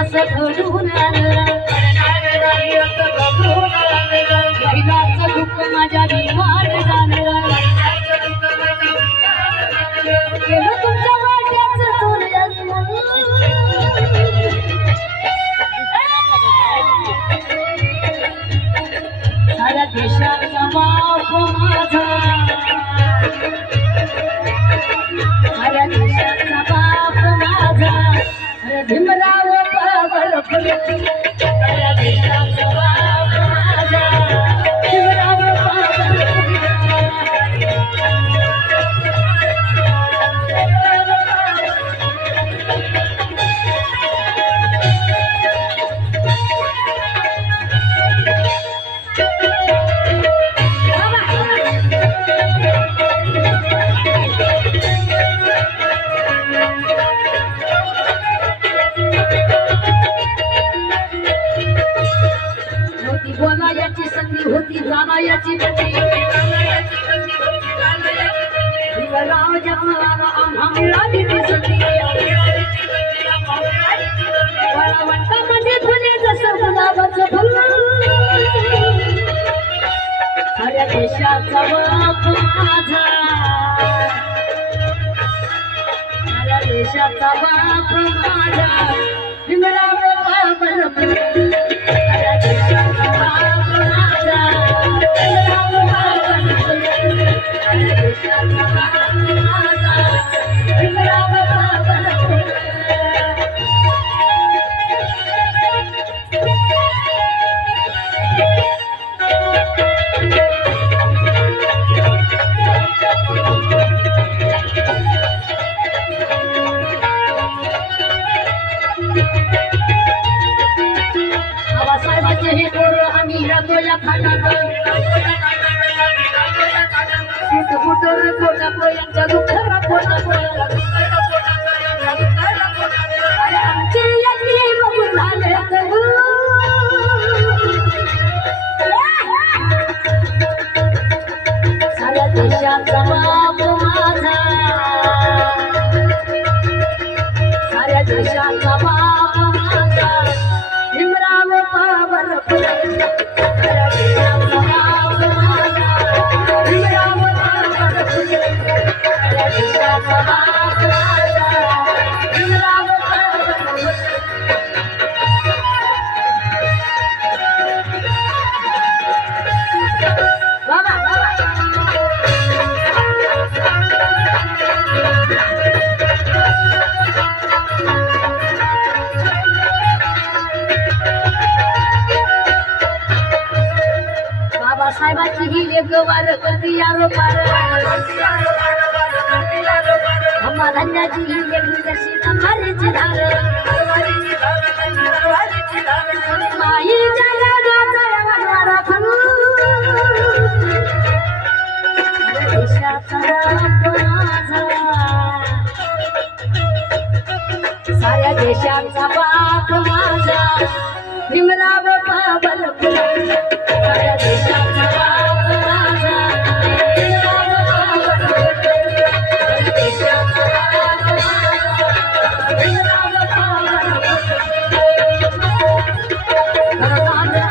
असं घडून आलं महिलाचं दुःख माझ्या निर्माण झालं केलं तुमच्या वाट्याचं सोनं साऱ्या देशाचा बाप माझा साऱ्या देशाचा बाप माझा अरे भीमराव पावर साऱ्या देशाचा बाप माझा भीमराव बोलायची संधी होती जाणायची वनवामध्ये फुले जसं गुलाबाचं फुल साऱ्या देशाचा बाप माझा साऱ्या देशाचा बाप माझा भीमराव पावर साऱ्या देशाचा बाप माझा भीमराव पावर साऱ्या देशाचा बाप माझा भीमराव पावर बाबासाहेबांचे हे पोरं आम्ही राहतो या खाटात फुटोर पोटा पोयांच्या दुःखाला पोटा आमची यज्ञ बघून झाले साऱ्या देशाचा बाप माझा साऱ्या देशाचा बाप माझा भीमराव पावर साऱ्या देशाचा बाप माझा भीमराव पावर साऱ्या देशाचा बाप माझा भीमराव बाबा बाबासाहेबांची ही एक वार करती यारो पार धन्याची ही एक जशी तमारीची धार माई जगाचा मनवारा फलू देशाचा बाप माझा साऱ्या देशाचा बाप माझा भीमराव पावर साऱ्या देशाचा बाप माझा भीमराव पावर साऱ्या देशाचा बाप माझा भीमराव पावर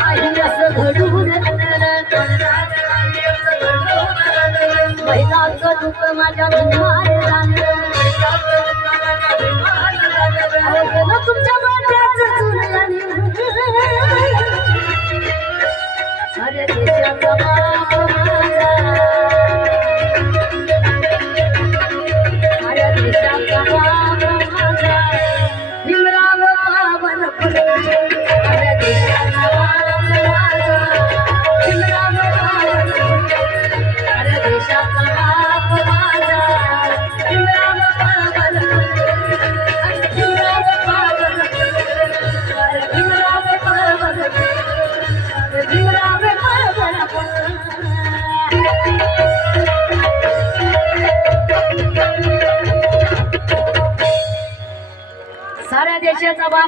आई असं घडून महिलांचं दुःख माझ्या निर्माण झालं तुमच्या वाट्याचं सोनं साऱ्या देशाचा बाप माझा साऱ्या देशाचा बाप माझा भीमराव पावर साऱ्या देशाचा बाप माझा भीमराव पावर साऱ्या देशाचा बाप माझा Bhimrao power Bhimrao power Bhimrao power Bhimrao साऱ्या देशाचा बाप